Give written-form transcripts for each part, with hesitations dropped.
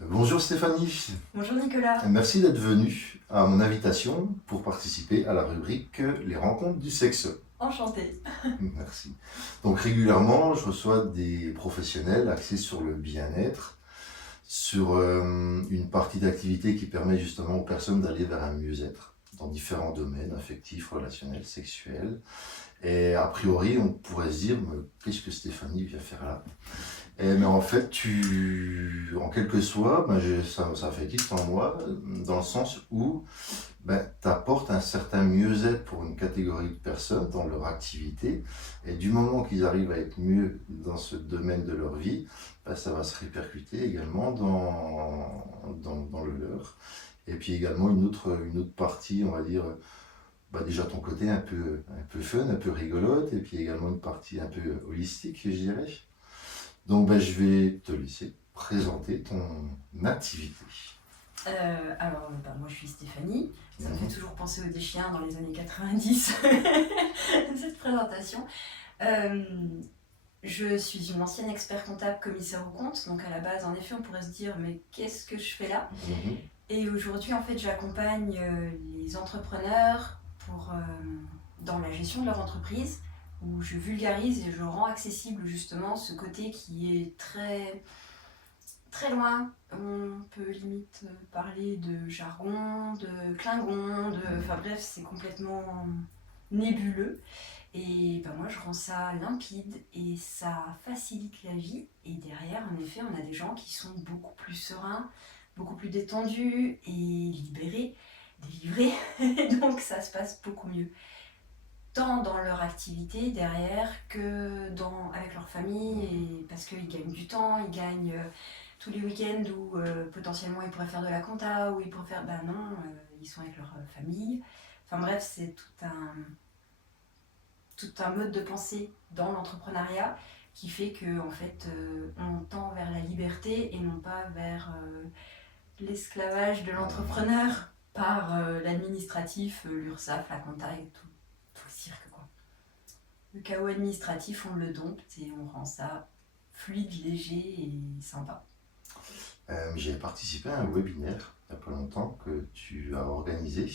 Bonjour Stéphanie, Bonjour Nicolas. merci d'être venue à mon invitation pour participer à la rubrique Les rencontres du sexe. Enchantée. Merci. Donc régulièrement, je reçois des professionnels axés sur le bien-être, sur une partie d'activité qui permet justement aux personnes d'aller vers un mieux-être dans différents domaines, affectifs, relationnels, sexuels. Et a priori, on pourrait se dire, mais qu'est-ce que Stéphanie vient faire là? Mais en fait, en quelque sorte, ça fait tilt en moi, dans le sens où tu apportes un certain mieux-être pour une catégorie de personnes dans leur activité, et du moment qu'ils arrivent à être mieux dans ce domaine de leur vie, ça va se répercuter également dans le leur. Et puis également une autre partie, on va dire, déjà ton côté un peu fun, un peu rigolote, et puis également une partie un peu holistique, je dirais. Donc je vais te laisser présenter ton activité. Moi je suis Stéphanie. Ça me fait Mhm. toujours penser aux chiens dans les années 90, cette présentation. Euh, je suis une ancienne expert comptable commissaire aux comptes. Donc à la base, en effet, on pourrait se dire mais qu'est-ce que je fais là? Mhm. Et aujourd'hui, en fait, j'accompagne les entrepreneurs dans la gestion de leur entreprise, où je vulgarise et je rends accessible justement ce côté qui est très très loin. On peut limite parler de jargon, de clingon, enfin bref, c'est complètement nébuleux. Et ben moi, je rends ça limpide et ça facilite la vie. Et derrière, en effet, on a des gens qui sont beaucoup plus sereins, beaucoup plus détendus et libérés, délivrés. Donc ça se passe beaucoup mieux. Tant dans leur activité derrière que avec leur famille, et parce qu'ils gagnent du temps, ils gagnent tous les week-ends où potentiellement ils pourraient faire de la compta, où ils pourraient faire. Ben non, ils sont avec leur famille. Enfin bref, c'est tout un mode de pensée dans l'entrepreneuriat qui fait que en fait, on tend vers la liberté et non pas vers l'esclavage de l'entrepreneur par l'administratif, l'URSSAF, la compta et tout le cirque quoi. Le chaos administratif, on le dompte et on rend ça fluide, léger et sympa. J'ai participé à un webinaire il n'y a pas longtemps que tu as organisé.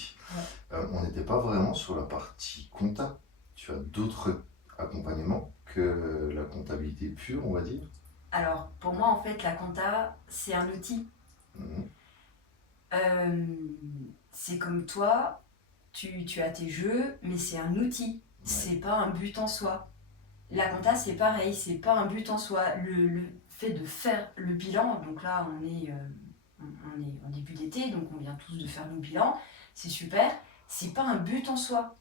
Ouais. On n'était pas vraiment sur la partie compta. Tu as d'autres accompagnements que la comptabilité pure, on va dire. Alors, pour moi, en fait, la compta, c'est un outil. Mhm. Euh, c'est comme toi, tu as tes jeux, mais c'est un outil. Ouais. C'est pas un but en soi. La compta, c'est pareil, c'est pas un but en soi. Le fait de faire le bilan, donc là, on est en début d'été, donc on vient tous de faire nos bilans, c'est super. C'est pas un but en soi.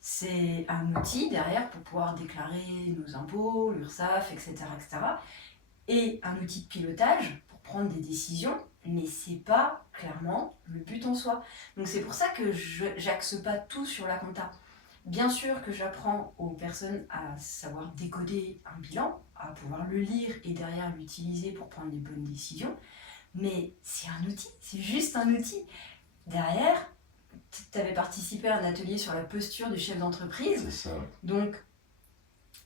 C'est un outil derrière pour pouvoir déclarer nos impôts, l'URSSAF, etc., etc. Et un outil de pilotage pour prendre des décisions, mais c'est pas clairement le but en soi. Donc c'est pour ça que j'axe pas tout sur la compta. Bien sûr que j'apprends aux personnes à savoir décoder un bilan, à pouvoir le lire et derrière l'utiliser pour prendre des bonnes décisions, mais c'est un outil, c'est juste un outil. Derrière, tu avais participé à un atelier sur la posture du chef d'entreprise, C'est ça. donc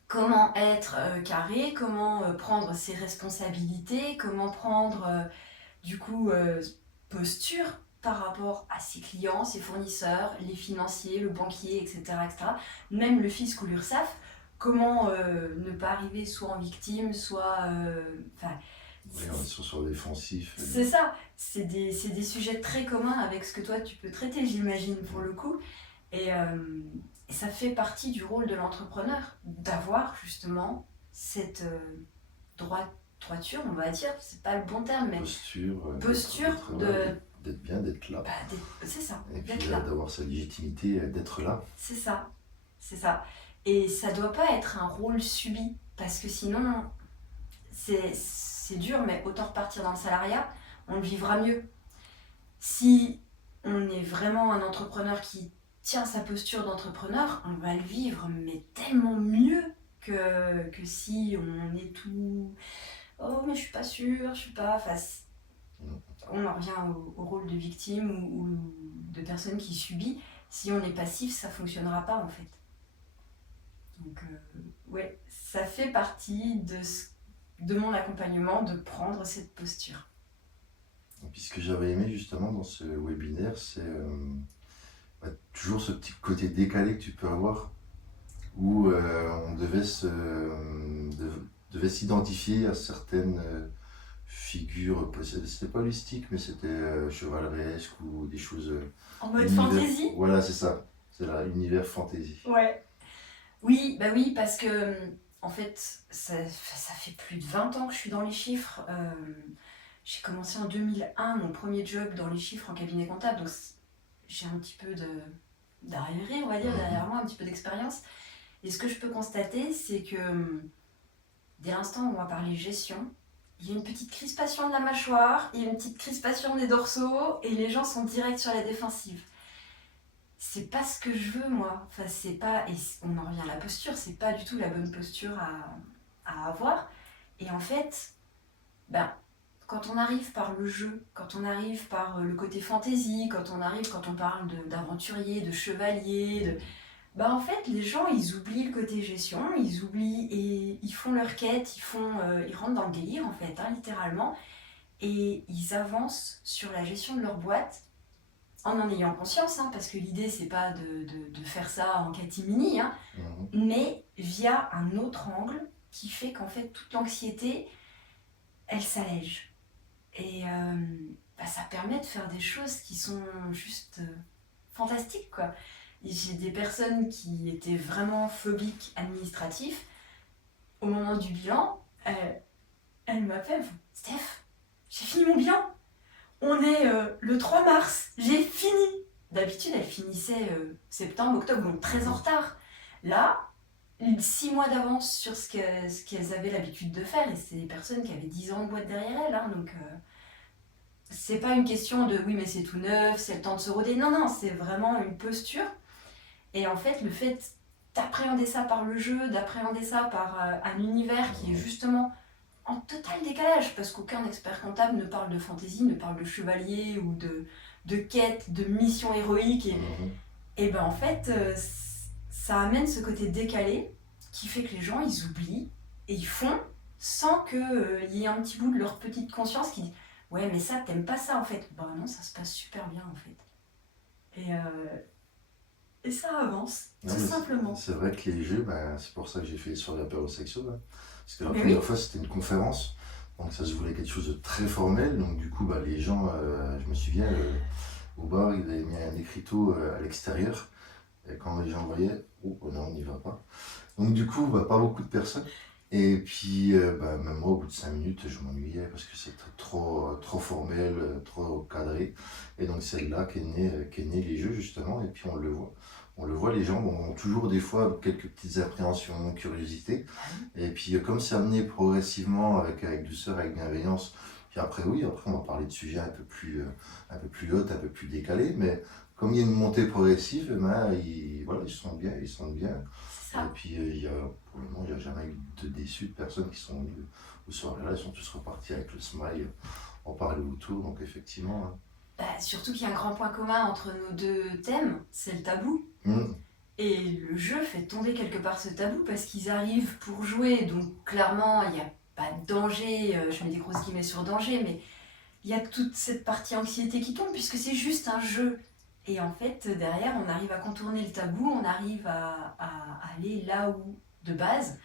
comment être carré, comment prendre ses responsabilités, comment prendre du coup posture par rapport à ses clients, ses fournisseurs, les financiers, le banquier, etc. etc. Même le fisc ou l'URSSAF, comment ne pas arriver soit en victime, soit... Oui, on est sur le défensif. c'est ça, c'est des sujets très communs avec ce que toi tu peux traiter, j'imagine, pour le coup. Et, euh, et ça fait partie du rôle de l'entrepreneur, d'avoir justement cette droiture, on va dire, c'est pas le bon terme, mais Posture, posture de. d'être bien, d'être là. C'est ça, Et puis d'être là. d'avoir sa légitimité d'être là. C'est ça, c'est ça. Et ça doit pas être un rôle subi, parce que sinon, c'est dur, mais autant repartir dans le salariat, on le vivra mieux. Si on est vraiment un entrepreneur qui tient sa posture d'entrepreneur, on va le vivre, mais tellement mieux que si on est tout. Oh, mais je suis pas sûre, je suis pas. Enfin, on en revient au rôle de victime ou de personne qui subit. Si on est passif, ça fonctionnera pas en fait. Donc, ouais, ça fait partie de mon accompagnement de prendre cette posture. Et puis ce que j'avais aimé justement dans ce webinaire, c'est toujours ce petit côté décalé que tu peux avoir, où on devait s'identifier à certaines figures, c'était pas mystique, mais c'était chevaleresque ou des choses. En mode Univers. fantasy. Voilà, c'est ça. C'est l'univers fantasy. Ouais. Oui, bah oui, parce que en fait, ça fait plus de 20 ans que je suis dans les chiffres. J'ai commencé en 2001, mon premier job dans les chiffres en cabinet comptable, donc j'ai un petit peu d'arriéré, on va dire, derrière moi, un petit peu d'expérience. Et ce que je peux constater, c'est que dès l'instant où on va parler gestion, il y a une petite crispation de la mâchoire, il y a une petite crispation des dorsaux, et les gens sont directs sur la défensive. C'est pas ce que je veux, moi. Enfin, c'est pas, et on en revient à la posture, c'est pas du tout la bonne posture à avoir. Et en fait, ben, quand on arrive par le jeu, quand on arrive par le côté fantaisie, quand on parle d'aventurier, de chevalier, en fait, les gens, ils oublient le côté gestion, ils oublient et ils font leur quête, ils rentrent dans le délire, en fait, hein, littéralement, et ils avancent sur la gestion de leur boîte en ayant conscience, hein, parce que l'idée, c'est pas de faire ça en catimini, hein, mais via un autre angle qui fait qu'en fait, toute l'anxiété, elle s'allège. Et ça permet de faire des choses qui sont juste fantastiques, quoi. J'ai des personnes qui étaient vraiment phobiques administratifs. Au moment du bilan, elles m'appellent, Steph, j'ai fini mon bilan. On est le 3 mars, j'ai fini. D'habitude, elles finissaient septembre, octobre, donc très en retard. Là, 6 mois d'avance sur ce qu'elles avaient l'habitude de faire, et c'est des personnes qui avaient 10 ans de boîte derrière elles, hein, donc c'est pas une question de oui mais c'est tout neuf, c'est le temps de se roder, non, c'est vraiment une posture. Et en fait, le fait d'appréhender ça par le jeu, d'appréhender ça par un univers qui est justement en total décalage, parce qu'aucun expert comptable ne parle de fantaisie, ne parle de chevalier ou de quête, de mission héroïque. Et ben en fait, ça amène ce côté décalé qui fait que les gens, ils oublient et ils font sans qu'il y ait un petit bout de leur petite conscience qui dit « Ouais, mais ça, t'aimes pas ça en fait. » Ben non, ça se passe super bien en fait. Et ça avance, Non, tout simplement. C'est vrai que les jeux, c'est pour ça que j'ai fait sur la période sexuelle. Hein. Parce que la Mais première fois, c'était une conférence. Donc ça se voulait quelque chose de très formel. Donc du coup, les gens, je me souviens, au bar, ils avaient mis un écriteau à l'extérieur. Et quand les gens voyaient, oh non, on n'y va pas. Donc du coup, pas beaucoup de personnes. Et puis, même moi, au bout de 5 minutes, je m'ennuyais parce que c'était trop formel, trop cadré. Et donc c'est là qu'est né les jeux, justement. Et puis on le voit. On le voit, les gens ont toujours des fois quelques petites appréhensions, curiosités. Et puis comme c'est amené progressivement avec douceur, avec bienveillance, puis après oui, après on va parler de sujets un peu plus hautes, un peu plus décalés, mais comme il y a une montée progressive, ils sont bien, ils sont bien. Et puis pour le moment, il n'y a jamais eu de déçus de personnes qui sont venues au soirée-là, ils sont tous repartis avec le smile, on parlait autour, donc effectivement. Hein. Surtout qu'il y a un grand point commun entre nos deux thèmes, c'est le tabou. Et le jeu fait tomber quelque part ce tabou parce qu'ils arrivent pour jouer, donc clairement il n'y a pas de danger, je mets des grosses guillemets sur danger, mais il y a toute cette partie anxiété qui tombe puisque c'est juste un jeu. Et en fait, derrière, on arrive à contourner le tabou, on arrive à aller là où, de base,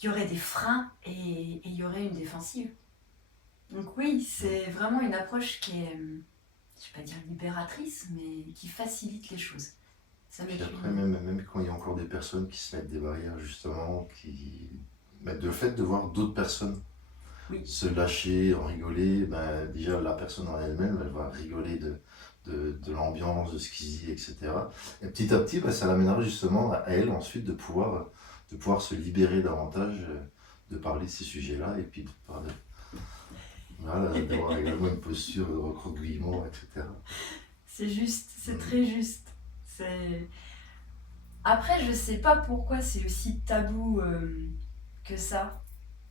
il y aurait des freins et il y aurait une défensive. Donc oui, c'est vraiment une approche qui est, je ne vais pas dire libératrice, mais qui facilite les choses. Puis après, même quand il y a encore des personnes qui se mettent des barrières, justement, le fait de voir d'autres personnes se lâcher, en rigoler, déjà la personne en elle-même, elle va rigoler de l'ambiance, de ce qu'ils disent, etc. Et petit à petit, ça l'amènera justement à elle ensuite de pouvoir se libérer davantage, de parler de ces sujets-là, et puis d'avoir également une posture de recroquevillement, etc. C'est juste, c'est très juste. Après, je sais pas pourquoi c'est aussi tabou que ça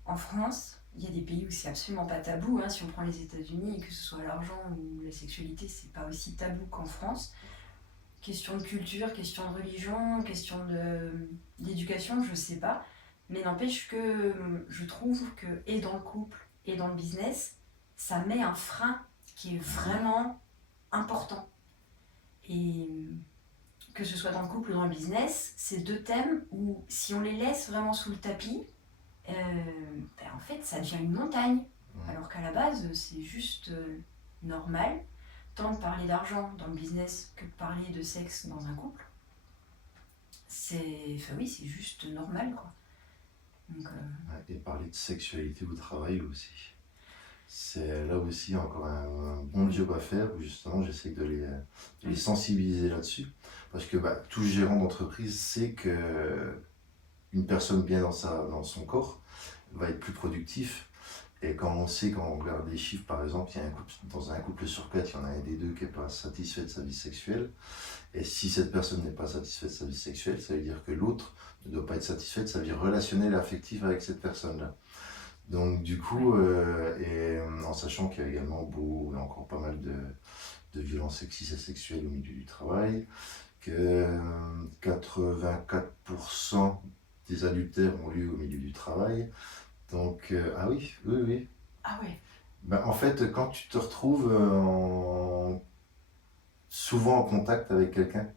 en France. Il y a des pays où c'est absolument pas tabou. Hein. Si on prend les États-Unis, que ce soit l'argent ou la sexualité, c'est pas aussi tabou qu'en France. Question de culture, question de religion, question d'éducation, je sais pas. Mais n'empêche que je trouve que, et dans le couple, et dans le business, ça met un frein qui est vraiment important. Et que ce soit dans le couple ou dans le business, c'est deux thèmes où si on les laisse vraiment sous le tapis, en fait ça devient une montagne. Alors qu'à la base c'est juste normal, tant de parler d'argent dans le business que de parler de sexe dans un couple. C'est juste normal, quoi. Donc, Et parler de sexualité au travail aussi. C'est là aussi encore un bon job à faire où justement j'essaie de les sensibiliser là-dessus. Parce que tout gérant d'entreprise sait que une personne bien dans son corps va être plus productif. Et quand on regarde les chiffres, par exemple, dans un couple sur 4, il y en a un des deux qui n'est pas satisfait de sa vie sexuelle. Et si cette personne n'est pas satisfaite de sa vie sexuelle, ça veut dire que l'autre ne doit pas être satisfait de sa vie relationnelle et affective avec cette personne-là. Donc du coup, en sachant qu'il y a également encore pas mal de violences sexistes et sexuelles au milieu du travail, que 84% des adultères ont lieu au milieu du travail. Donc, ah oui. Ah ouais. En fait, quand tu te retrouves souvent en contact avec quelqu'un,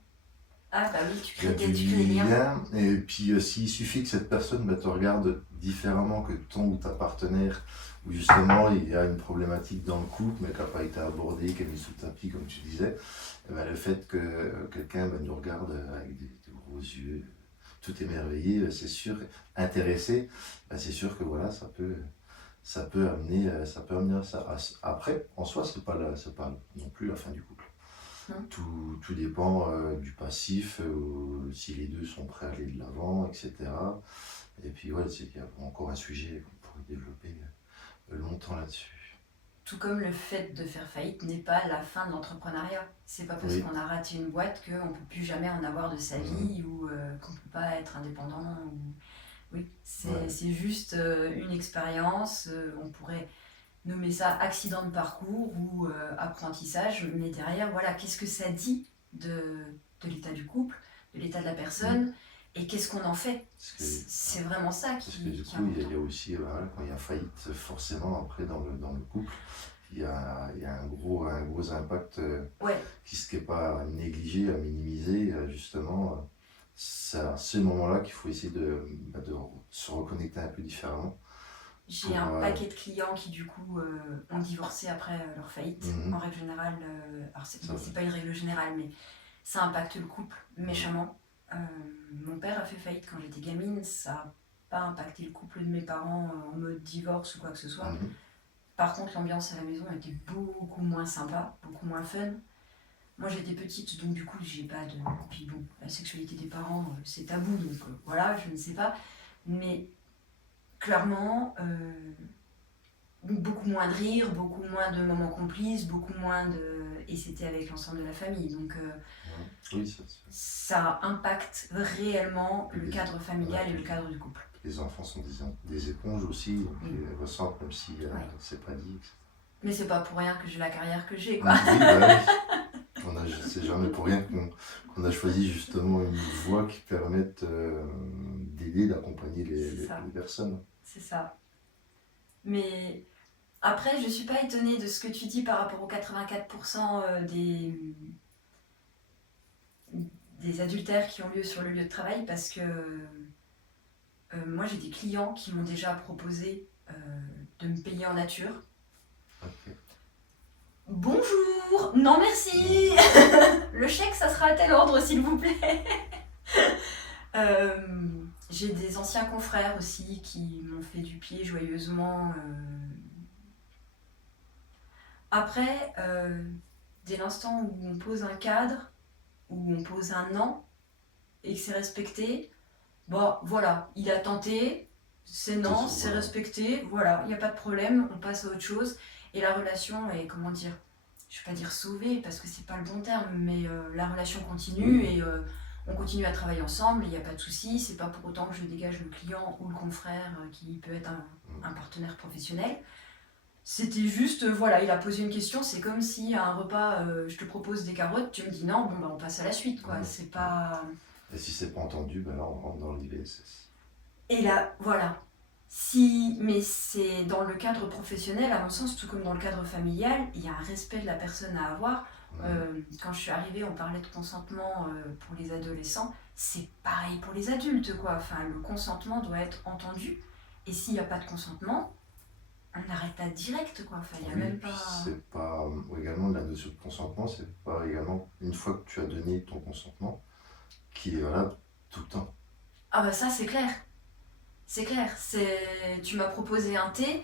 ah bah oui, tu il y a crées du des liens. lien, et puis s'il suffit que cette personne te regarde différemment que ton ou ta partenaire, où justement il y a une problématique dans le couple, mais qui n'a pas été abordée, qui est mise sous le tapis, comme tu disais, le fait que quelqu'un nous regarde avec des gros yeux, tout émerveillé, c'est sûr, intéressé, c'est sûr que voilà, ça peut amener à ça. Après, en soi, c'est pas non plus la fin du couple. Tout dépend du passif, si les deux sont prêts à aller de l'avant, etc. Et puis il y a encore un sujet qu'on pourrait développer longtemps là-dessus. Tout comme le fait de faire faillite n'est pas la fin de l'entrepreneuriat. C'est pas parce qu'on a raté une boîte qu'on ne peut plus jamais en avoir de sa vie ou qu'on ne peut pas être indépendant. Oui, c'est juste une expérience. On pourrait nommer ça accident de parcours ou apprentissage, mais derrière, voilà, qu'est-ce que ça dit de l'état du couple, de l'état de la personne, et qu'est-ce qu'on en fait. C'est vraiment ça qui est important. Parce que du coup, il y a aussi, quand il y a faillite, forcément, après, dans le couple, il y a un gros impact qui n'est pas négligé, à minimiser, justement. C'est à ce moment-là qu'il faut essayer de se reconnecter un peu différemment. J'ai un paquet de clients qui du coup ont divorcé après leur faillite. En règle générale, alors c'est pas une règle générale, mais ça impacte le couple méchamment. Mon père a fait faillite quand j'étais gamine, ça n'a pas impacté le couple de mes parents en mode divorce ou quoi que ce soit. Par contre, l'ambiance à la maison était beaucoup moins sympa, beaucoup moins fun. Moi j'étais petite, donc du coup j'ai pas de... Puis bon, la sexualité des parents c'est tabou, donc voilà, je ne sais pas. Mais clairement, beaucoup moins de rire, beaucoup moins de moments complices, beaucoup moins de... Et c'était avec l'ensemble de la famille, donc ça impacte réellement le cadre familial et le cadre du couple. Les enfants sont des éponges aussi, donc ils ressentent même si c'est pas dit. Mais c'est pas pour rien que j'ai la carrière que j'ai, quoi. C'est jamais pour rien qu'on a choisi justement une voie qui permette d'aider, d'accompagner les personnes. C'est ça. Mais après, je suis pas étonnée de ce que tu dis par rapport aux 84% des adultères qui ont lieu sur le lieu de travail, parce que moi j'ai des clients qui m'ont déjà proposé de me payer en nature. Okay. Bonjour, non merci. Le chèque ça sera à tel ordre s'il vous plaît. J'ai des anciens confrères aussi qui m'ont fait du pied joyeusement. Après, dès l'instant où on pose un cadre, où on pose un non et que c'est respecté, bon voilà, il a tenté, c'est non, c'est respecté, voilà, il n'y a pas de problème, on passe à autre chose. Et la relation est, comment dire, je ne vais pas dire sauvée parce que c'est pas le bon terme, mais la relation continue et on continue à travailler ensemble, il n'y a pas de souci. C'est pas pour autant que je dégage le client ou le confrère qui peut être un partenaire professionnel. C'était juste, voilà, il a posé une question, c'est comme si à un repas, je te propose des carottes, tu me dis non, bon bah on passe à la suite, quoi. C'est pas... Et si c'est pas entendu, là on rentre dans l'IVSS. Et là, voilà, Si, mais c'est dans le cadre professionnel, à mon sens, tout comme dans le cadre familial, il y a un respect de la personne à avoir. Mhm. Quand je suis arrivée, on parlait de consentement pour les adolescents. C'est pareil pour les adultes, quoi. Enfin, le consentement doit être entendu. Et s'il n'y a pas de consentement, on arrête là direct, quoi. Enfin, il n'y a Oui, même puis pas... c'est pas également la notion de consentement, c'est pas également une fois que tu as donné ton consentement qui est valable tout le temps. Ah bah ça, c'est clair. C'est clair. Tu m'as proposé un thé.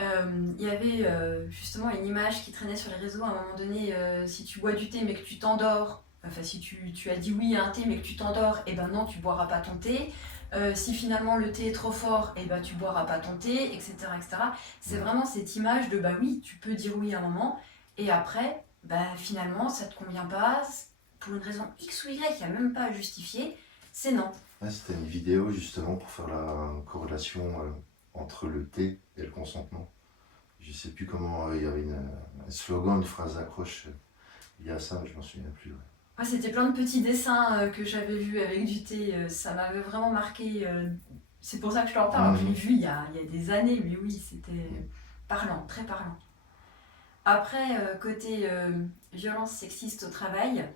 Il y avait justement une image qui traînait sur les réseaux à un moment donné. Si tu bois du thé mais que tu t'endors, enfin si tu as dit oui à un thé mais que tu t'endors, et ben non, tu boiras pas ton thé. Si finalement le thé est trop fort, et ben tu boiras pas ton thé, etc. etc. C'est Mhm. vraiment cette image de bah oui, tu peux dire oui à un moment, et après, bah finalement ça te convient pas, pour une raison X ou Y, il n'y a même pas à justifier, c'est non. Ouais, c'était une vidéo justement pour faire la corrélation entre le thé et le consentement. Je sais plus comment, il y avait un slogan, une phrase d'accroche liée à ça, mais je m'en souviens plus. Ouais. Ouais, c'était plein de petits dessins que j'avais vus avec du thé, ça m'avait vraiment marqué. C'est pour ça que je t'en parle. Alors, je l'ai Mhm. vu il y a des années, mais oui, c'était Mhm. parlant, très parlant. Après, côté violence sexiste au travail,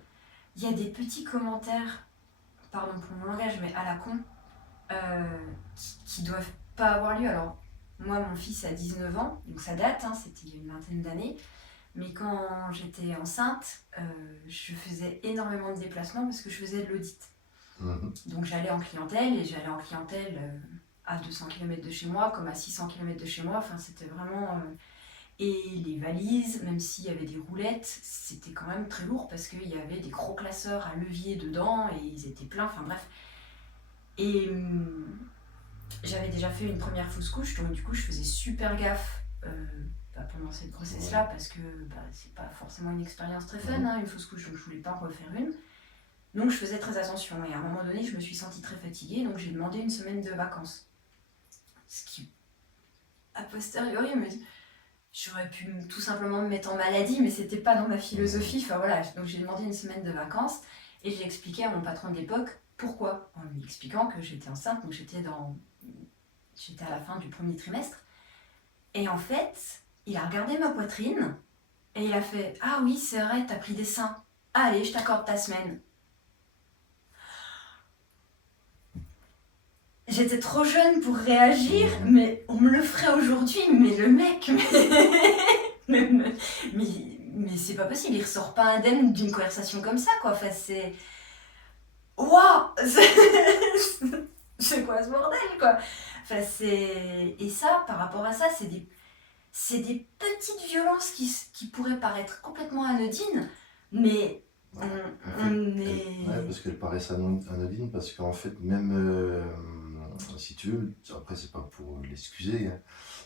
il y a des petits commentaires, pardon pour mon langage, mais à la con, qui doivent pas avoir lieu. Alors, moi, mon fils a 19 ans, donc ça date, hein, c'était il y a une vingtaine d'années. Mais quand j'étais enceinte, je faisais énormément de déplacements parce que je faisais de l'audit. Mhm. Donc j'allais en clientèle, et j'allais en clientèle à 200 km de chez moi, comme à 600 km de chez moi. Enfin, c'était vraiment... Et les valises, même s'il y avait des roulettes, c'était quand même très lourd parce qu'il y avait des gros classeurs à levier dedans et ils étaient pleins. Enfin bref. Et j'avais déjà fait une première fausse couche, donc du coup je faisais super gaffe pendant cette grossesse-là Ouais. parce que c'est pas forcément une expérience très fun, Mhm. hein, une fausse couche, donc je voulais pas en refaire une. Donc je faisais très attention et à un moment donné je me suis sentie très fatiguée, donc j'ai demandé une semaine de vacances. Ce qui, a posteriori, j'aurais pu tout simplement me mettre en maladie, mais c'était pas dans ma Mhm. philosophie. Enfin voilà, donc j'ai demandé une semaine de vacances et j'ai expliqué à mon patron de l'époque pourquoi, en lui expliquant que j'étais enceinte, donc j'étais à la fin du premier trimestre. Et en fait, il a regardé ma poitrine et il a fait ah oui, c'est vrai, t'as pris des seins. Allez, je t'accorde ta semaine. J'étais trop jeune pour réagir, Mhm. mais on me le ferait aujourd'hui. Mais le mec, mais, mais, mais c'est pas possible, il ressort pas indemne d'une conversation comme ça, quoi. Enfin, c'est. Waouh. C'est quoi ce bordel, quoi. Enfin, c'est. Et ça, par rapport à ça, c'est des petites violences qui pourraient paraître complètement anodines, mais Ouais. on, En fait, on ouais, est. parce qu'elle paraissent anodines, parce qu'en fait, même si tu veux, après, c'est pas pour l'excuser, hein,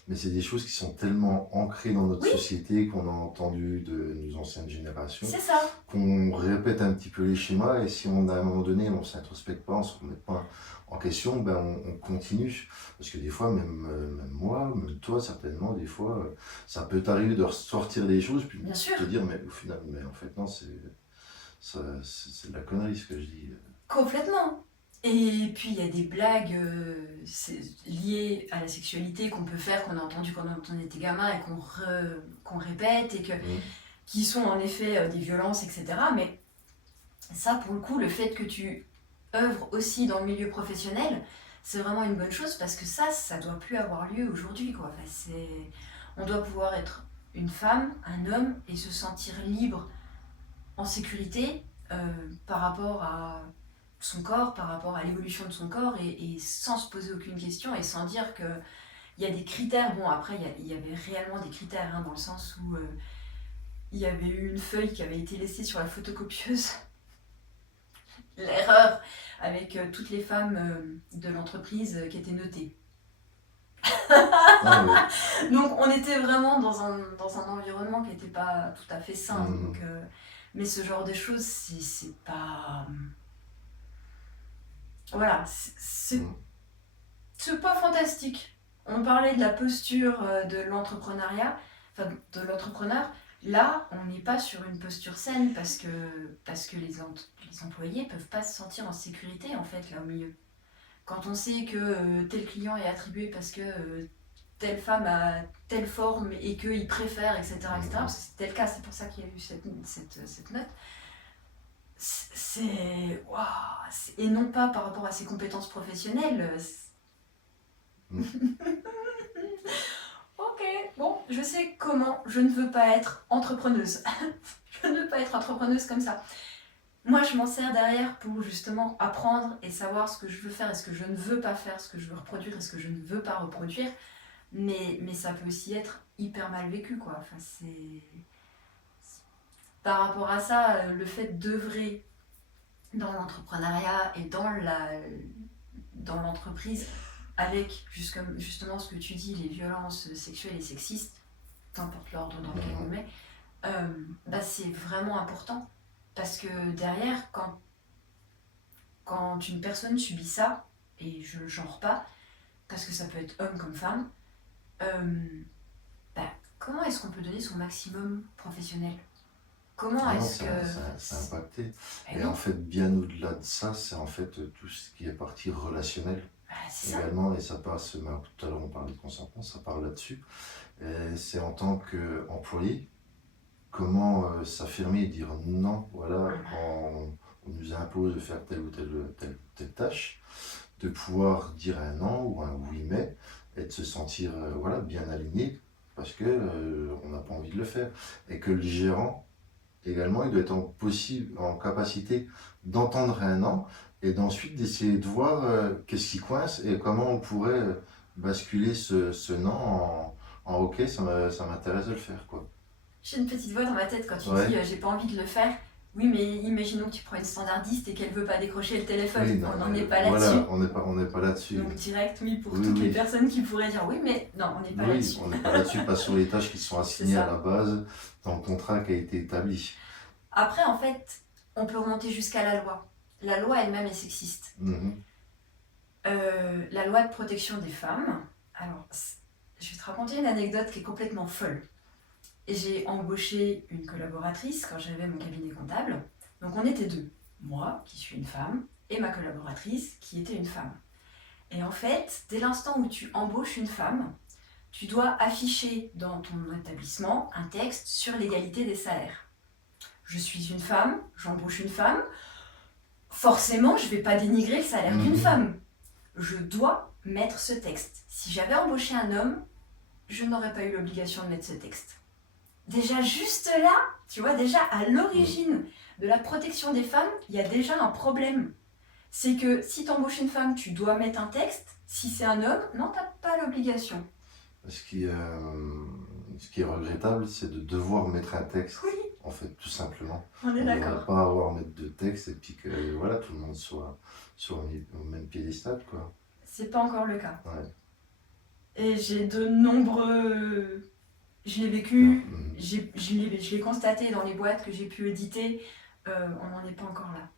mais c'est des choses qui sont tellement ancrées dans notre Oui, société, qu'on a entendu de nos anciennes générations, c'est ça. qu'on répète un petit peu les schémas, et si on, à un moment donné, on s'introspecte pas, on se remet pas en question, ben on continue. Parce que des fois, même moi, même toi, certainement, des fois, ça peut t'arriver de ressortir des choses, puis Bien sûr. te dire, mais au final, mais en fait, non, c'est de la connerie ce que je dis. Complètement. Et puis il y a des blagues liées à la sexualité qu'on peut faire, qu'on a entendu quand on était gamin et qu'on répète et Mm. qui sont en effet des violences, etc. Mais ça, pour le coup, le fait que tu œuvres aussi dans le milieu professionnel, c'est vraiment une bonne chose parce que ça doit plus avoir lieu aujourd'hui, quoi. Enfin, on doit pouvoir être une femme, un homme et se sentir libre, en sécurité par rapport à son corps, par rapport à l'évolution de son corps et sans se poser aucune question et sans dire qu'il y a des critères. Bon, après, il y avait réellement des critères, hein, dans le sens où il y avait eu une feuille qui avait été laissée sur la photocopieuse, l'erreur, avec toutes les femmes de l'entreprise qui étaient notées. Ah oui. Donc on était vraiment dans un environnement qui n'était pas tout à fait sain. Mm. Donc, mais ce genre de choses, c'est pas... Voilà, Mm. c'est pas fantastique. On parlait de la posture de l'entrepreneuriat, enfin de l'entrepreneur. Là, on n'est pas sur une posture saine parce que les employés peuvent pas se sentir en sécurité en fait là au milieu. quand on sait que tel client est attribué parce que telle femme a telle forme et qu'il préfère, etc., etc., parce que c'était le cas, c'est pour ça qu'il y a eu cette note, c'est... Waouh, et non pas par rapport à ses compétences professionnelles. Ok, bon, je sais comment je ne veux pas être entrepreneuse. Je ne veux pas être entrepreneuse comme ça. Moi, je m'en sers derrière pour justement apprendre et savoir ce que je veux faire et ce que je ne veux pas faire, ce que je veux reproduire et ce que je ne veux pas reproduire. Mais ça peut aussi être hyper mal vécu, quoi. Enfin, c'est... Par rapport à ça, le fait d'œuvrer dans l'entrepreneuriat et dans l'entreprise avec justement ce que tu dis, les violences sexuelles et sexistes, qu'importe l'ordre dans lequel on le met, c'est vraiment important. Parce que derrière, quand une personne subit ça, et je ne genre pas, parce que ça peut être homme comme femme, comment est-ce qu'on peut donner son maximum professionnel? Comment est-ce que... C'est impacté. Et en fait, bien au-delà de ça, c'est en fait tout ce qui est partie relationnelle également. Et ça passe, tout à l'heure on parlait de consentement, ça parle là-dessus. Et c'est en tant qu'employé, comment s'affirmer et dire non, voilà, quand on nous impose de faire telle ou telle tâche, de pouvoir dire un non ou un oui mais, et de se sentir voilà, bien aligné, parce que on n'a pas envie de le faire. Et que le gérant, également, il doit être en capacité d'entendre un non et d'ensuite d'essayer de voir qu'est-ce qui coince et comment on pourrait basculer ce non en ok, ça m'intéresse de le faire, quoi. J'ai une petite voix dans ma tête quand tu Ouais. dis j'ai pas envie de le faire. Oui, mais imaginons que tu prends une standardiste et qu'elle veut pas décrocher le téléphone. Oui, non, on n'en est pas là-dessus. Voilà, on n'est pas là-dessus. Donc direct, oui, pour Oui, toutes oui. les personnes qui pourraient dire oui, mais non, on n'est pas là-dessus. Oui, on n'est pas là-dessus, pas sur les tâches qui sont assignées ça. à la base dans le contrat qui a été établi. Après, en fait, on peut remonter jusqu'à la loi. La loi elle-même est sexiste. Mhm. La loi de protection des femmes. Alors, je vais te raconter une anecdote qui est complètement folle. Et j'ai embauché une collaboratrice quand j'avais mon cabinet comptable. Donc on était deux. Moi, qui suis une femme, et ma collaboratrice, qui était une femme. Et en fait, dès l'instant où tu embauches une femme, tu dois afficher dans ton établissement un texte sur l'égalité des salaires. Je suis une femme, j'embauche une femme, forcément, je ne vais pas dénigrer le salaire d'une femme. Je dois mettre ce texte. Si j'avais embauché un homme, je n'aurais pas eu l'obligation de mettre ce texte. Déjà, juste là, tu vois, déjà à l'origine de la protection des femmes, il y a déjà un problème. C'est que si tu embauches une femme, tu dois mettre un texte. Si c'est un homme, non, tu n'as pas l'obligation. Ce qui est regrettable, c'est de devoir mettre un texte, en fait, tout simplement. On est d'accord. On ne va pas avoir à mettre de texte et puis que voilà, tout le monde soit au même piédestal, quoi. C'est pas encore le cas. Ouais. Et j'ai de nombreux... Je l'ai vécu, je l'ai constaté dans les boîtes que j'ai pu éditer, on n'en est pas encore là.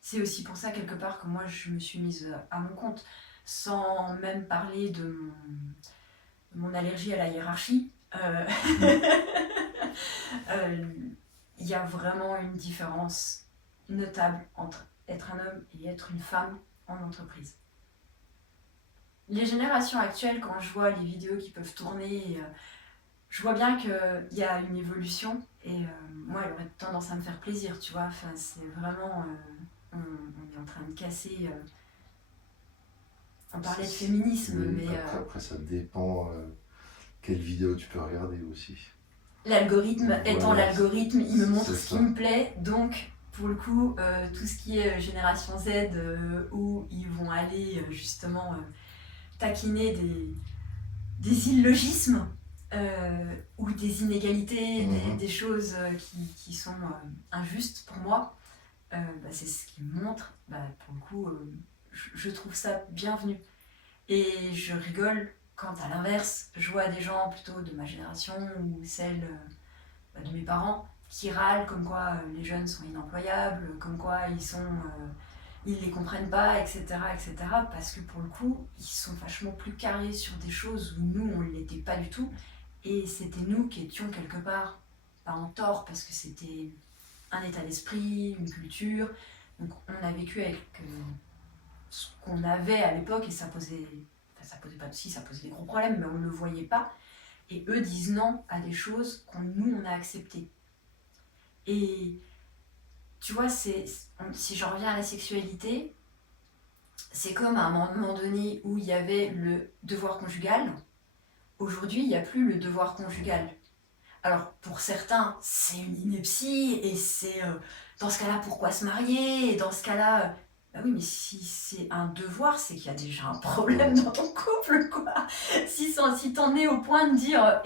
C'est aussi pour ça, quelque part, que moi, je me suis mise à mon compte, sans même parler de mon allergie à la hiérarchie. Il y a vraiment une différence notable entre être un homme et être une femme en entreprise. Les générations actuelles, quand je vois les vidéos qui peuvent tourner... je vois bien qu'il y a une évolution et moi, elle aurait tendance à me faire plaisir, tu vois. Enfin, c'est vraiment... on est en train de casser... on parlait de féminisme, oui, mais... Après, ça dépend quelle vidéo tu peux regarder aussi. L'algorithme étant l'algorithme, il me montre ce qui me plaît. Donc, pour le coup, tout ce qui est génération Z, où ils vont aller justement taquiner des illogismes, ou des inégalités, des choses qui sont injustes pour moi, c'est ce qui me montre, pour le coup, je trouve ça bienvenu. Et je rigole quand à l'inverse, je vois des gens plutôt de ma génération ou celle de mes parents qui râlent comme quoi les jeunes sont inemployables, comme quoi ils les comprennent pas, etc., etc. Parce que pour le coup, ils sont vachement plus carrés sur des choses où nous, on ne l'était pas du tout. Et c'était nous qui étions quelque part, pas en tort, parce que c'était un état d'esprit, une culture. Donc on a vécu avec ce qu'on avait à l'époque, et ça posait pas de soucis, ça posait des gros problèmes, mais on ne le voyait pas. Et eux disent non à des choses nous, on a acceptées. Et tu vois, si je reviens à la sexualité, c'est comme à un moment donné où il y avait le devoir conjugal. Aujourd'hui, il n'y a plus le devoir conjugal. Alors, pour certains, c'est une ineptie, et c'est dans ce cas-là, pourquoi se marier? Et dans ce cas-là, bah oui, mais si c'est un devoir, c'est qu'il y a déjà un problème dans ton couple, quoi. Si t'en es au point de dire,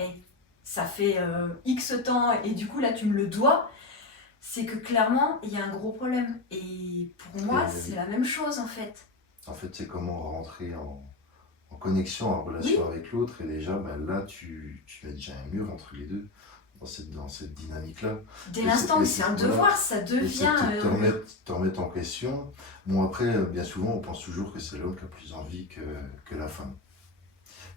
ça fait X temps, et du coup, là, tu me le dois, c'est que clairement, il y a un gros problème. Et pour moi, c'est la même chose, en fait. En fait, c'est comment rentrer en connexion, en relation avec l'autre, et déjà, là, tu mets déjà un mur entre les deux, dans cette dynamique-là. Dès l'instant où c'est un devoir, ça devient... te remettre en question. Bon, après, bien souvent, on pense toujours que c'est l'homme qui a plus envie que la femme.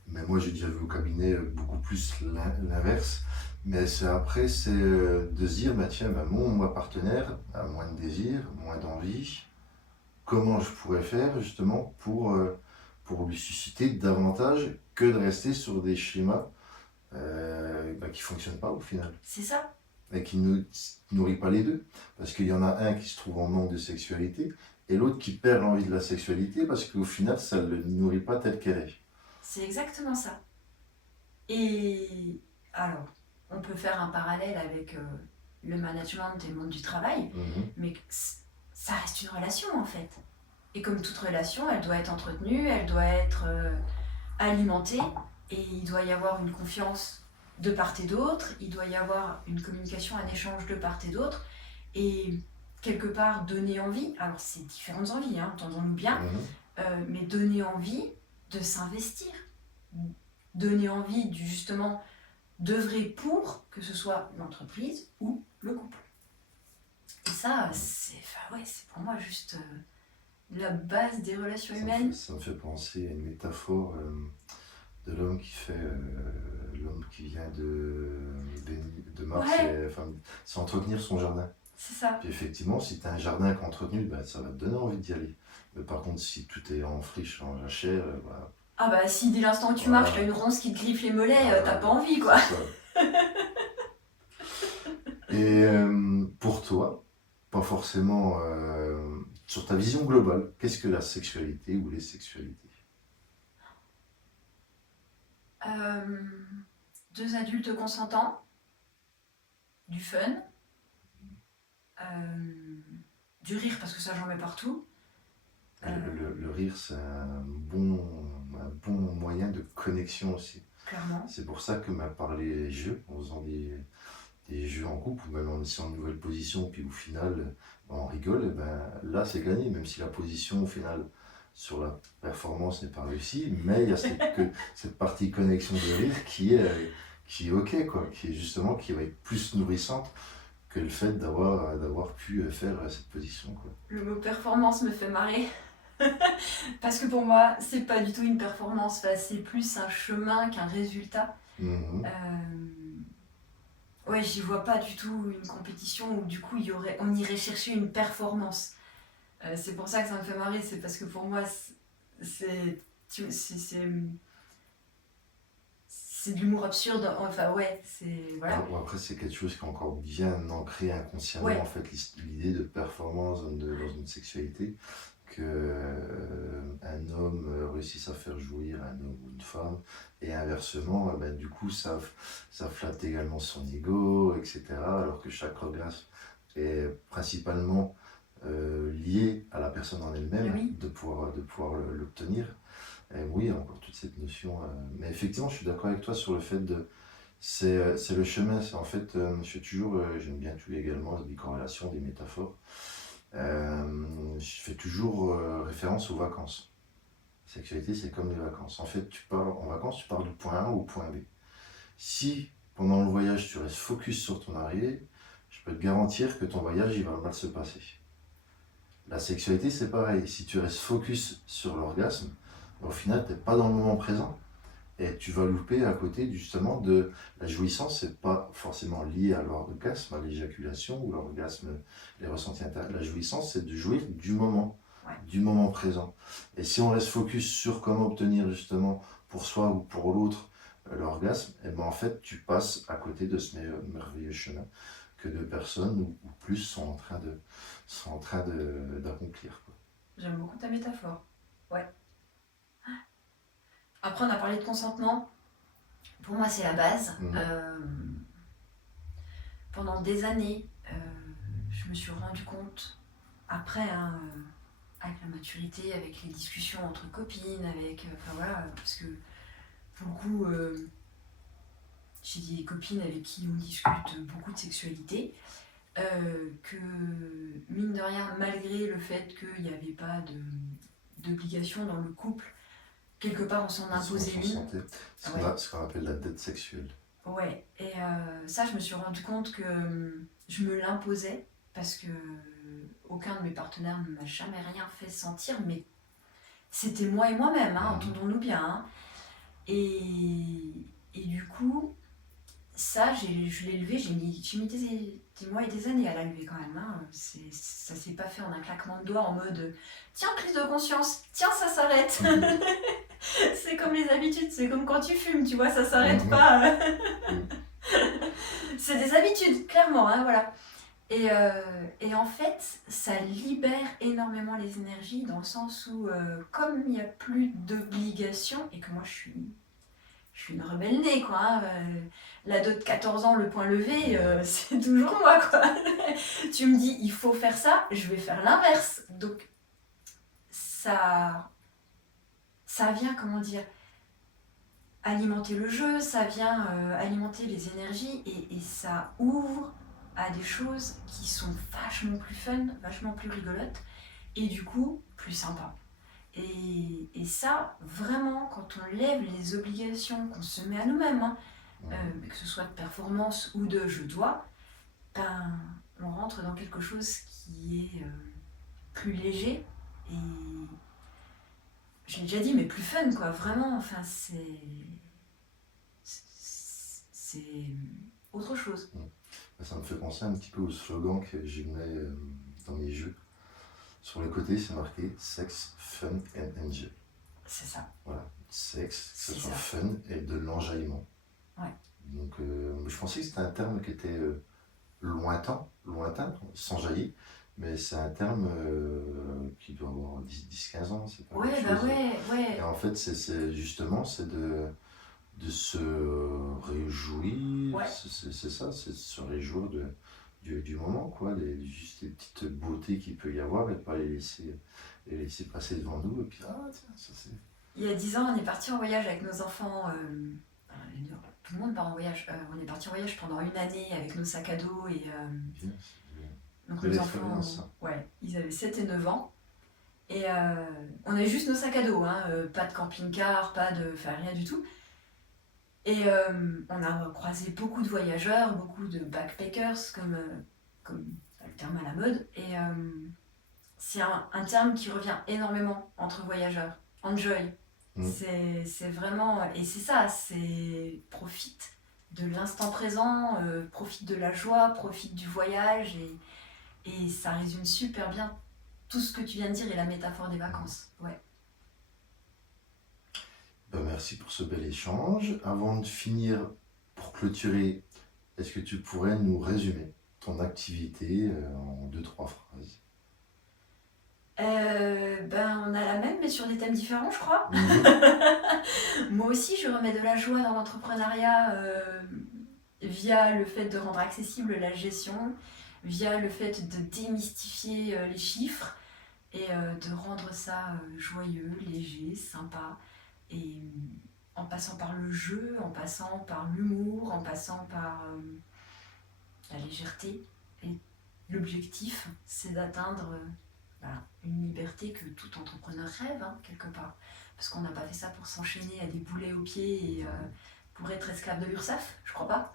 Mais moi, j'ai déjà vu au cabinet beaucoup plus l'inverse. Mais après, c'est de se dire, tiens, mon partenaire a moins de désir, moins d'envie. Comment je pourrais faire, justement, pour lui susciter davantage que de rester sur des schémas qui ne fonctionnent pas au final. C'est ça. Et qui ne nourrit pas les deux. Parce qu'il y en a un qui se trouve en manque de sexualité et l'autre qui perd l'envie de la sexualité parce qu'au final, ça ne le nourrit pas telle qu'elle est. C'est exactement ça. Et alors, on peut faire un parallèle avec le management et le monde du travail, mais ça reste une relation en fait. Et comme toute relation, elle doit être entretenue, elle doit être alimentée, et il doit y avoir une confiance de part et d'autre, il doit y avoir une communication, un échange de part et d'autre, et quelque part donner envie, alors c'est différentes envies, entendons-nous bien, mais donner envie de s'investir, donner envie justement d'œuvrer pour que ce soit l'entreprise ou le couple. Et ça, c'est pour moi juste la base des relations humaines. Ça me fait penser à une métaphore de l'homme l'homme qui vient de Mars, c'est entretenir son jardin. C'est ça. Puis effectivement, si tu as un jardin qui est entretenu, ça va te donner envie d'y aller. Mais par contre, si tout est en friche, en jachère, si dès l'instant où tu marches, t'as une ronce qui te griffe les mollets, t'as pas envie, quoi. Et pour toi, pas forcément sur ta vision globale, qu'est-ce que la sexualité ou les sexualités? Deux adultes consentants, du fun, du rire parce que ça j'en mets partout. Le rire, c'est un bon moyen de connexion aussi. Clairement. C'est pour ça que par les jeux, en faisant des jeux en couple, ou même en essayant une nouvelle position, puis au final, on rigole, là c'est gagné, même si la position au final sur la performance n'est pas réussie, mais il y a cette partie connexion de rire qui est ok, quoi, qui va être plus nourrissante que le fait d'avoir pu faire cette position, quoi. Le mot performance me fait marrer. Parce que pour moi, c'est pas du tout une performance, c'est plus un chemin qu'un résultat. J'y vois pas du tout une compétition où du coup on irait chercher une performance. C'est pour ça que ça me fait marrer, c'est parce que pour moi, c'est de l'humour absurde. Voilà. Après, c'est quelque chose qui est encore bien ancré inconsciemment, en fait, l'idée de performance dans une sexualité, qu'un homme réussisse à faire jouir un homme ou une femme, et inversement, du coup, ça flatte également son ego, etc., alors que chaque orgasme est principalement lié à la personne en elle-même, de pouvoir l'obtenir. Et oui, encore toute cette notion. Mais effectivement, je suis d'accord avec toi sur le fait c'est le chemin. En fait, j'aime bien tout également, des corrélations, des métaphores. Je fais toujours référence aux vacances. La sexualité, c'est comme les vacances. En fait, tu pars en vacances, tu pars du point A au point B. Si, pendant le voyage, tu restes focus sur ton arrivée, je peux te garantir que ton voyage, il va mal se passer. La sexualité, c'est pareil. Si tu restes focus sur l'orgasme, au final, tu n'es pas dans le moment présent et tu vas louper à côté justement de la jouissance. C'est pas forcément lié à l'orgasme, à l'éjaculation ou l'orgasme, les ressentis intérieurs. La jouissance, c'est de jouir du moment. du moment présent. Et si on reste focus sur comment obtenir justement pour soi ou pour l'autre l'orgasme, et ben en fait tu passes à côté de ce merveilleux chemin que deux personnes ou plus sont en train d'accomplir. J'aime beaucoup ta métaphore. Ouais. Après, on a parlé de consentement. Pour moi, c'est la base. Pendant des années, je me suis rendu compte, après, avec la maturité, avec les discussions entre copines, enfin voilà, parce que pour le coup, j'ai des copines avec qui on discute beaucoup de sexualité, que mine de rien, malgré le fait qu'il n'y avait pas d'obligation dans le couple, quelque part on s'en imposait une. Ce qu'on appelle la dette sexuelle. Ouais, et ça je me suis rendu compte que je me l'imposais parce que aucun de mes partenaires ne m'a jamais rien fait sentir, mais c'était moi et moi-même, entendons-nous bien. Et du coup, ça, je l'ai levé, j'ai mis des mois et des années à la lever quand même. Ça s'est pas fait en un claquement de doigts en mode tiens, prise de conscience, tiens, ça s'arrête. C'est comme les habitudes, c'est comme quand tu fumes, tu vois, ça s'arrête pas. C'est des habitudes, clairement, voilà. Et en fait, ça libère énormément les énergies dans le sens où, comme il n'y a plus d'obligation, et que moi je suis une rebelle née, quoi. L'ado de 14 ans, le point levé, c'est toujours moi, quoi. Tu me dis, il faut faire ça, je vais faire l'inverse. Donc, ça vient, comment dire, alimenter le jeu, ça vient alimenter les énergies et ça ouvre à des choses qui sont vachement plus fun, vachement plus rigolotes et du coup plus sympas. Et ça, vraiment, quand on lève les obligations qu'on se met à nous-mêmes, que ce soit de performance ou de je dois, on rentre dans quelque chose qui est plus léger et je l'ai déjà dit, mais plus fun, quoi. Vraiment, enfin, c'est autre chose. Ça me fait penser un petit peu au slogan que je mets dans mes jeux. Sur le côté, c'est marqué sex, fun and enjoy. C'est ça. Voilà, sexe, que ce soit fun et de l'enjaillement. Ouais. Donc, je pensais que c'était un terme qui était lointain, s'enjailler, mais c'est un terme qui doit avoir 10-15 ans. C'est pas ouais. Et en fait, c'est justement, c'est de se réjouir, c'est ça, c'est de se réjouir du moment, quoi, juste les petites beautés qu'il peut y avoir et pas les laisser passer devant nous. Et puis, tiens, ça c'est. Il y a 10 ans, on est parti en voyage avec nos enfants. Tout le monde part en voyage. On est parti en voyage pendant une année avec nos sacs à dos. Et, bien. Donc nos enfants, ils avaient 7 et 9 ans. Et on avait juste nos sacs à dos, pas de camping-car, rien du tout. Et on a croisé beaucoup de voyageurs, beaucoup de backpackers, comme le terme à la mode. Et c'est un terme qui revient énormément entre voyageurs. Enjoy. C'est vraiment... Et c'est ça, c'est profite de l'instant présent, profite de la joie, profite du voyage. Et ça résume super bien tout ce que tu viens de dire et la métaphore des vacances. Ouais. Merci pour ce bel échange. Avant de finir, pour clôturer, est-ce que tu pourrais nous résumer ton activité en 2-3 phrases? On a la même, mais sur des thèmes différents, je crois. Moi aussi, je remets de la joie dans l'entrepreneuriat via le fait de rendre accessible la gestion, via le fait de démystifier les chiffres et de rendre ça joyeux, léger, sympa. Et en passant par le jeu, en passant par l'humour, en passant par la légèreté. Et l'objectif, c'est d'atteindre une liberté que tout entrepreneur rêve, quelque part. Parce qu'on n'a pas fait ça pour s'enchaîner à des boulets aux pieds et pour être esclave de l'URSSAF, je crois pas.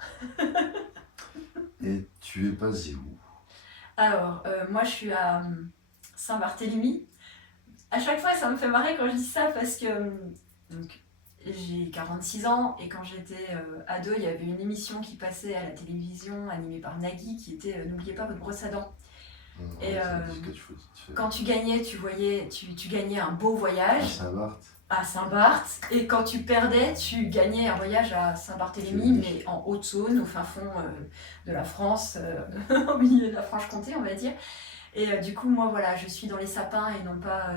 Et tu es basé où? Alors, moi je suis à Saint-Barthélemy. À chaque fois, ça me fait marrer quand je dis ça parce que donc, j'ai 46 ans et quand j'étais ado, il y avait une émission qui passait à la télévision animée par Nagui qui était N'oubliez pas votre brosse à dents. Et Ouais, ça me dit que tu fais quand tu gagnais, tu gagnais un beau voyage à Saint-Barth. à Saint-Barth, et quand tu perdais, tu gagnais un voyage à Saint-Barthélemy, mais en Haute-Saône, au fin fond de la France, au milieu de la Franche-Comté, on va dire. Et du coup, moi, voilà, je suis dans les sapins et non pas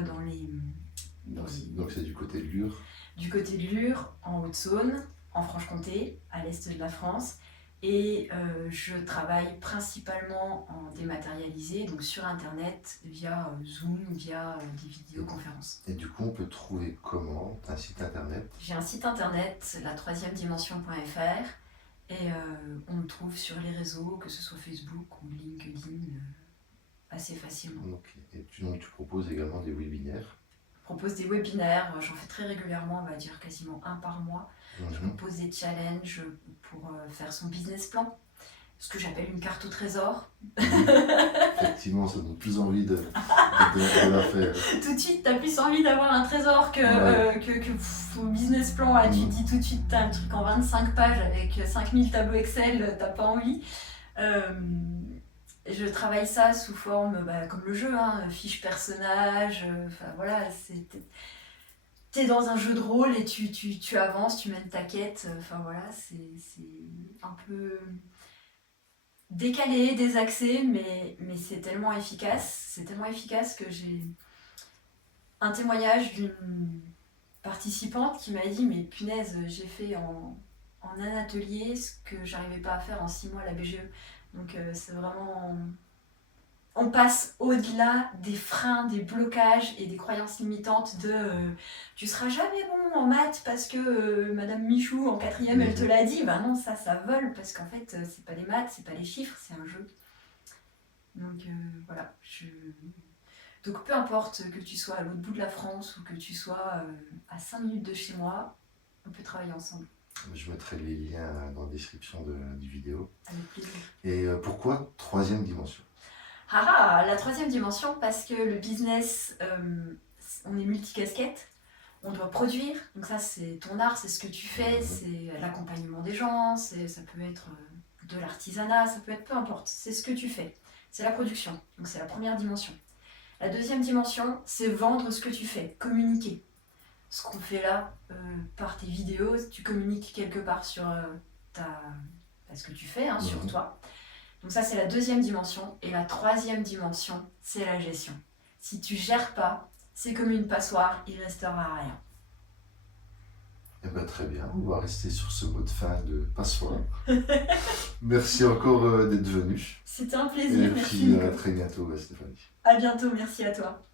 Donc c'est du côté de Lure. du côté de Lure, en Haute-Saône, en Franche-Comté, à l'est de la France. Et je travaille principalement en dématérialisé, donc sur Internet, via Zoom, via des vidéoconférences. Et du coup, on peut trouver comment? T'as un site internet? J'ai un site internet, la3dimension.fr, et on me trouve sur les réseaux, que ce soit Facebook ou LinkedIn, assez facilement. Ok. Et donc, tu proposes également des webinaires. Je propose des webinaires, j'en fais très régulièrement, on va dire quasiment un par mois. Je propose des challenges pour faire son business plan, ce que j'appelle une carte au trésor. Effectivement, ça donne plus envie de la faire. Tout de suite, t'as plus envie d'avoir un trésor que ton business plan. Tu te dis tout de suite, t'as un truc en 25 pages avec 5000 tableaux Excel, t'as pas envie. Je travaille ça sous forme, comme le jeu, fiche personnage, voilà, t'es dans un jeu de rôle et tu avances, tu mènes ta quête, voilà, c'est un peu décalé, désaxé, mais c'est tellement efficace que j'ai un témoignage d'une participante qui m'a dit, mais punaise, j'ai fait en un atelier ce que j'arrivais pas à faire en 6 mois à la BGE. Donc c'est vraiment... On passe au-delà des freins, des blocages et des croyances limitantes de tu seras jamais bon en maths parce que Madame Michou en 4e elle te l'a dit. Ben non, ça vole parce qu'en fait c'est pas les maths, c'est pas les chiffres, c'est un jeu. Donc voilà. Donc peu importe que tu sois à l'autre bout de la France ou que tu sois à 5 minutes de chez moi, on peut travailler ensemble. Je mettrai les liens dans la description du vidéo. Avec plaisir. Et pourquoi 3e dimension? La 3e dimension, parce que le business, on est multicasquette, on doit produire, donc ça c'est ton art, c'est ce que tu fais, c'est l'accompagnement des gens, ça peut être de l'artisanat, ça peut être peu importe, c'est ce que tu fais, c'est la production, donc c'est la première dimension. La 2e dimension, c'est vendre ce que tu fais, communiquer. Ce qu'on fait là, par tes vidéos, tu communiques quelque part sur ce que tu fais, sur toi. Donc ça, c'est la 2e dimension. Et la 3e dimension, c'est la gestion. Si tu gères pas, c'est comme une passoire, il restera rien. Eh ben, très bien, on va rester sur ce mot de fin de passoire. Merci encore d'être venu. C'était un plaisir, et merci. puis à très bientôt, Stéphanie. À bientôt, merci à toi.